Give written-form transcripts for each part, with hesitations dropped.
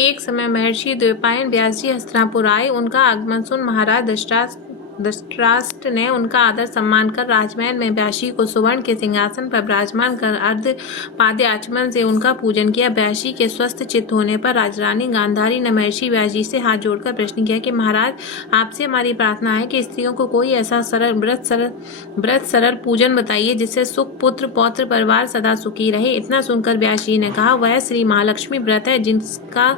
एक समय महर्षि द्वैपायन व्यास जी हस्तिनापुर आए। उनका आगमन सुन महाराज धृतराष्ट्र ने उनका आदर सम्मान कर राजमहल में व्यास जी को सुवर्ण के सिंहासन पर विराजमान कर अर्ध पाद्य आचमन से उनका पूजन किया। व्यास जी के स्वस्थ चित्त होने पर राजरानी गांधारी ने महर्षि व्यास जी से हाथ जोड़कर प्रश्न किया कि महाराज, आपसे हमारी प्रार्थना है कि स्त्रियों को कोई ऐसा व्रत सरल पूजन बताइए जिससे सुख, पुत्र पौत्र परिवार सदा सुखी रहे। इतना सुनकर व्यास जी ने कहा, वह श्री महालक्ष्मी व्रत है जिसका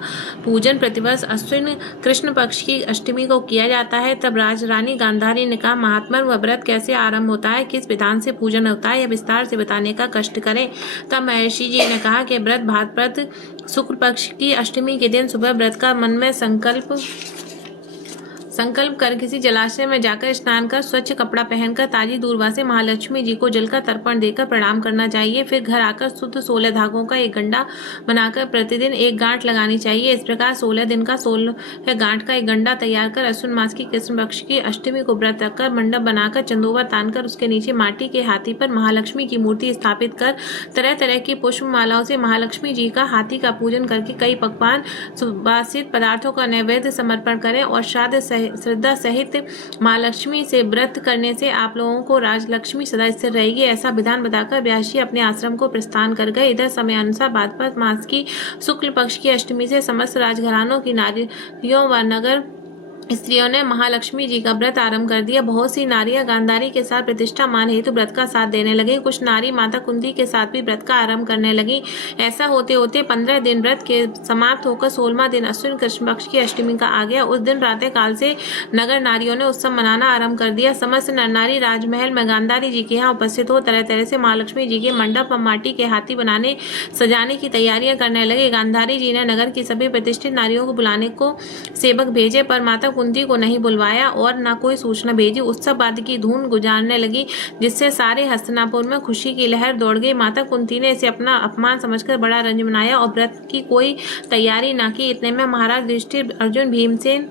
पूजन प्रतिवर्ष अश्विन कृष्ण पक्ष की अष्टमी को किया जाता है। तब राजरानी गांधारी ने कहा, महात्मन, वह व्रत कैसे आरंभ होता है, किस विधान से पूजन होता है, यह विस्तार से बताने का कष्ट करें। तब महर्षि जी ने कहा कि व्रत भाद्रपद शुक्ल पक्ष की अष्टमी के दिन सुबह व्रत का मन में संकल्प कर किसी जलाशय में जाकर स्नान कर स्वच्छ कपड़ा पहनकर ताजी दूर्वा से महालक्ष्मी जी को जल का तर्पण देकर प्रणाम करना चाहिए। फिर घर आकर शुद्ध 16 धागों का एक गंडा बनाकर प्रतिदिन एक गांठ लगानी चाहिए। इस प्रकार 16 दिन का 16 गांठ का एक गंडा तैयार कर अश्विन मास की कृष्ण पक्ष की अष्टमी को व्रत रखकर मंडप बनाकर चंदोवा तानकर उसके नीचे माटी के हाथी पर महालक्ष्मी की मूर्ति स्थापित कर तरह तरह की पुष्प मालाओं से महालक्ष्मी जी का हाथी का पूजन करके कई पकवान सुवासित पदार्थों का नैवेद्य समर्पण करें और श्रद्धा सहित महालक्ष्मी से व्रत करने से आप लोगों को राजलक्ष्मी सदा स्थिर रहेगी। ऐसा विधान बताकर व्यास जी अपने आश्रम को प्रस्थान कर गए। इधर समय अनुसार भाद्रपद मास की शुक्ल पक्ष की अष्टमी से समस्त राजघरानों की नारियों व नगर स्त्रियों ने महालक्ष्मी जी का व्रत आरंभ कर दिया। बहुत सी नारियां गांधारी के साथ प्रतिष्ठा मान हेतु व्रत का साथ देने लगी। कुछ नारी माता कुंती के साथ भी व्रत का आरंभ करने लगी। ऐसा होते होते 15 दिन व्रत के समाप्त होकर 16वां दिन अश्विन कृष्ण पक्ष की अष्टमी का आ गया। उस दिन प्रातः काल से नगर नारियों ने उत्सव मनाना आरंभ कर दिया। समस्त नर नारी राजमहल में गांधारी जी के यहाँ उपस्थित हो तरह तरह से महालक्ष्मी जी के मंडप और माटी के हाथी बनाने सजाने की तैयारियां करने लगे। गांधारी जी ने नगर की सभी प्रतिष्ठित नारियों को बुलाने को सेवक भेजे, पर माता कुंती को नहीं बुलवाया और न कोई सूचना भेजी। उत्सववाद की धुन गुजारने लगी जिससे सारे हस्तिनापुर में खुशी की लहर दौड़ गई। माता कुंती ने इसे अपना अपमान समझकर बड़ा रंज मनाया और व्रत की कोई तैयारी न की। इतने में महाराज युधिष्ठिर, अर्जुन, भीमसेन,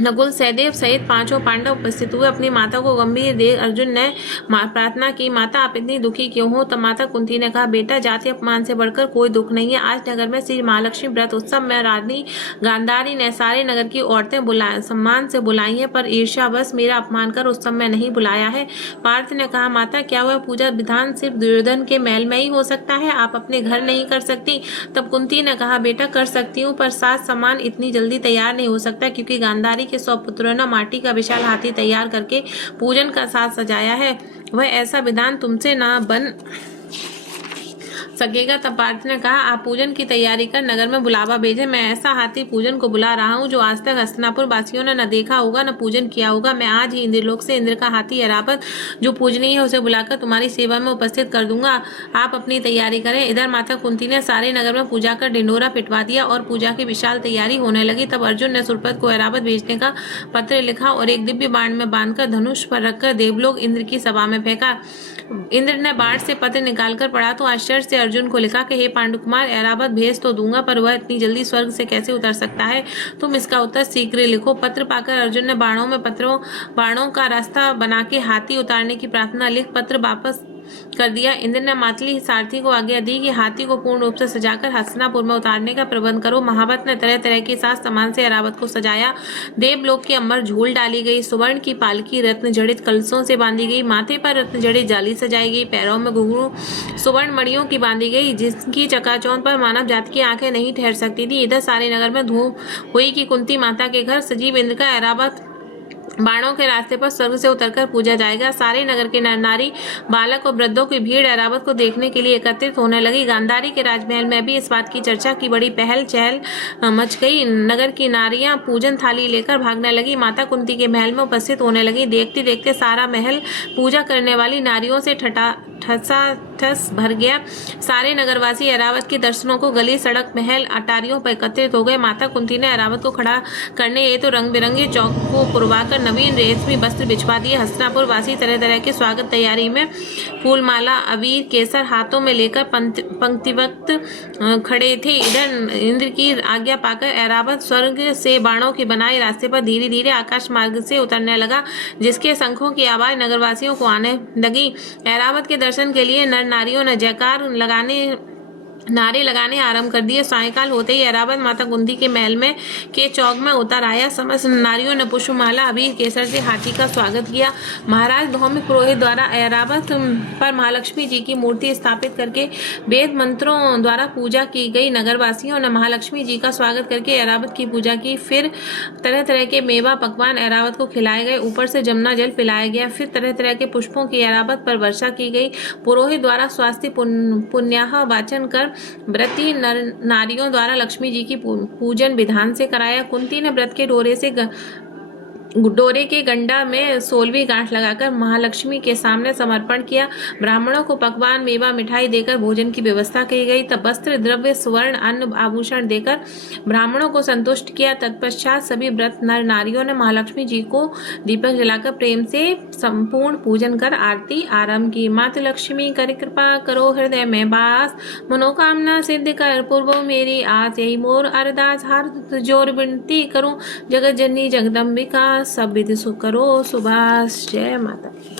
नकुल, सहदेव सहित 5 पांडव उपस्थित हुए। अपनी माता को गंभीर देख अर्जुन ने प्रार्थना की, माता आप इतनी दुखी क्यों हो? तब माता कुंती ने कहा, बेटा, जाति अपमान से बढ़कर कोई दुख नहीं है। आज नगर में श्री महालक्ष्मी व्रत उत्सव में रानी गांधारी ने सारे नगर की औरतें सम्मान से बुलाई है, पर ईर्ष्यावश मेरा अपमान कर उत्सव में नहीं बुलाया है। पार्थ ने कहा, माता, क्या वह पूजा विधान सिर्फ दुर्योधन के महल में ही हो सकता है? आप अपने घर नहीं कर सकती? तब कुंती ने कहा, बेटा, कर सकती हूँ, पर साज सामान इतनी जल्दी तैयार नहीं हो सकता, क्योंकि गांधारी के 100 पुत्रों ने माटी का विशाल हाथी तैयार करके पूजन का साथ सजाया है। वह ऐसा विधान तुमसे ना बन सकेगा। तब पार्थ ने कहा, आप पूजन की तैयारी कर नगर में बुलावा भेजे। मैं ऐसा हाथी पूजन को बुला रहा हूँ जो आज तक हस्तिनापुर वासियों ने न देखा होगा न पूजन किया होगा। मैं आज ही इंद्रलोक से इंद्र का हाथी ऐरावत जो पूजनीय है उसे बुलाकर तुम्हारी सेवा में उपस्थित कर दूंगा। आप अपनी तैयारी करें। इधर माता कुंती ने सारे नगर में पूजा कर ढिंडोरा पिटवा दिया और पूजा की विशाल तैयारी होने लगी। तब अर्जुन ने सुरपत को ऐरावत भेजने का पत्र लिखा और एक दिव्य बाण में बांधकर धनुष पर रखकर देवलोक इंद्र की सभा में फेंका। इंद्र ने बाण से पत्र निकालकर पढ़ा तो आश्चर्य से अर्जुन को लिखा कि हे पांडुकुमार, ऐरावत भेज तो दूंगा, पर वह इतनी जल्दी स्वर्ग से कैसे उतर सकता है? तुम इसका उत्तर शीघ्र लिखो। पत्र पाकर अर्जुन ने बाणों का रास्ता बना के हाथी उतारने की प्रार्थना लिख पत्र वापस कर दिया। इंद्र ने मातली सारथी को आज्ञा दी कि हाथी को पूर्ण रूप से सजाकर हस्तिनापुर में उतारने का प्रबंध करो। महावत ने तरह तरह के साज सामान से ऐरावत को सजाया। देवलोक के अंबर झूल डाली गई। सुवर्ण की पालकी रत्न जड़ित कलशों से बांधी गई। माथे पर रत्न जड़ित जाली सजाई गई। पैरों में घुंघरू सुवर्ण मणियों की बांधी गई, जिसकी चकाचौंध पर मानव जाति की आंखें नहीं ठहर सकती थी। इधर सारे नगर में धूम हुई कि कुंती माता के घर सजीव इंद्र का ऐरावत बाणों के रास्ते पर स्वर्ग से उतरकर पूजा जाएगा। सारे नगर के नर नारी, बालक और वृद्धों की भीड़ ऐरावत को देखने के लिए एकत्रित होने लगी। गांधारी के राजमहल में भी इस बात की चर्चा की बड़ी पहल चहल मच गई। नगर की नारियां पूजन थाली लेकर भागने लगी। माता कुंती के महल में उपस्थित होने लगी। देखते देखते सारा महल पूजा करने वाली नारियों से ठसाठस भर गया। सारे नगरवासी ऐरावत के दर्शनों को गली, सड़क, महल, अटारियों पर एकत्रित हो गए। माता कुंती ने ऐरावत को खड़ा करने ये तो रंग बिरंगे चौक को पुरवाकर नवीन रेशमी वस्त्र बिछवा दिए। हस्तिनापुर वासी तरह तरह के स्वागत तैयारी में फूलमाला, अबीर, केसर हाथों में लेकर पंक्तिबद्ध खड़े थे। इधर इंद्र की आज्ञा पाकर ऐरावत स्वर्ग से बाणों के बनाए रास्ते पर धीरे धीरे आकाश मार्ग से उतरने लगा, जिसके शंखों की आवाज नगरवासियों को आने लगी। ऐरावत के दर्शन के लिए नर नारियों ने जयकार लगाने नारे लगाने आरंभ कर दिए। सायंकाल होते ही ऐरावत माता कुंती के महल में के चौक में उतर आया। समस्त नारियों ने पुष्पमाला अबीर केसर से हाथी का स्वागत किया। महाराज धौमिक पुरोहित द्वारा ऐरावत पर महालक्ष्मी जी की मूर्ति स्थापित करके वेद मंत्रों द्वारा पूजा की गई। नगरवासियों ने महालक्ष्मी जी का स्वागत करके ऐरावत की पूजा की। फिर तरह तरह के मेवा पकवान ऐरावत को खिलाए गए। ऊपर से जमुना जल पिलाया गया। फिर तरह तरह के पुष्पों की ऐरावत पर वर्षा की गई। पुरोहित द्वारा स्वास्थ्य पुण्याह वाचन कर व्रती नारियों द्वारा लक्ष्मी जी की पूजन विधान से कराया। कुंती ने व्रत के डोरे के गंडा में 16वीं गांठ लगाकर महालक्ष्मी के सामने समर्पण किया। ब्राह्मणों को पकवान मेवा मिठाई देकर भोजन की व्यवस्था की गई। तब वस्त्र द्रव्य स्वर्ण अन्न आभूषण देकर ब्राह्मणों को संतुष्ट किया। तत्पश्चात सभी व्रत नर नारियों ने महालक्ष्मी जी को दीपक जलाकर प्रेम से संपूर्ण पूजन कर आरती आरंभ की। माता लक्ष्मी कर कृपा करो हृदय में वास, मनोकामना सिद्ध कर पूर्वो मेरी आस, यही मोर अरदास हाथ जोर विनती करूं, जगत जननी जगदम्बिका सब विधि सुख करो सुभाष। जय माता की।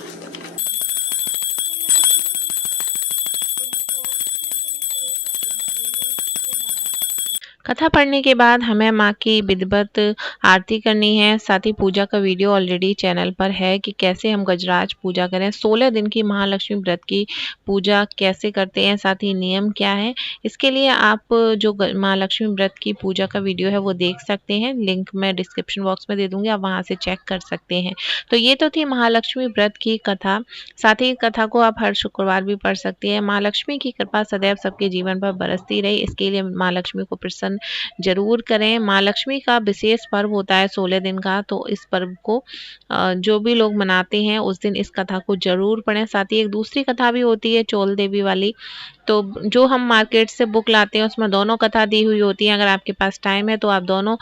कथा पढ़ने के बाद हमें माँ की विधिवत आरती करनी है। साथ ही पूजा का वीडियो ऑलरेडी चैनल पर है कि कैसे हम गजराज पूजा करें। 16 दिन की महालक्ष्मी व्रत की पूजा कैसे करते हैं, साथ ही नियम क्या है। इसके लिए आप जो महालक्ष्मी व्रत की पूजा का वीडियो है वो देख सकते हैं। लिंक मैं डिस्क्रिप्शन बॉक्स में दे दूंगी, आप वहाँ से चेक कर सकते हैं। तो ये तो थी महालक्ष्मी व्रत की कथा। साथ ही कथा को आप हर शुक्रवार भी पढ़ सकती हैं। महालक्ष्मी की कृपा सदैव सबके जीवन पर बरसती रही, इसके लिए महालक्ष्मी को प्रसन्न जरूर करें। माँ लक्ष्मी का विशेष पर्व होता है 16 दिन का, तो इस पर्व को जो भी लोग मनाते हैं उस दिन इस कथा को जरूर पढ़ें। साथ ही एक दूसरी कथा भी होती है चोल देवी वाली, तो जो हम मार्केट से बुक लाते हैं उसमें दोनों कथा दी हुई होती है। अगर आपके पास टाइम है तो आप दोनों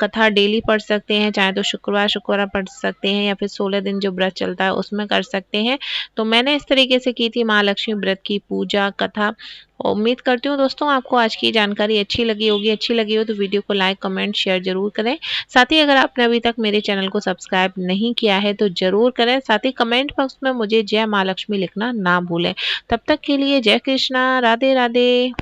कथा डेली पढ़ सकते हैं, चाहे तो शुक्रवार शुक्रवार पढ़ सकते हैं या फिर 16 दिन जो व्रत चलता है उसमें कर सकते हैं। तो मैंने इस तरीके से की थी महालक्ष्मी व्रत की पूजा कथा। उम्मीद करती हूँ दोस्तों आपको आज की जानकारी अच्छी लगी होगी। अच्छी लगी हो तो वीडियो को लाइक कमेंट शेयर जरूर करें। साथ ही अगर आपने अभी तक मेरे चैनल को सब्सक्राइब नहीं किया है तो जरूर करें। साथ ही कमेंट बॉक्स में मुझे जय माँ लक्ष्मी लिखना ना भूलें। तब तक के लिए जय कृष्णा, राधे राधे।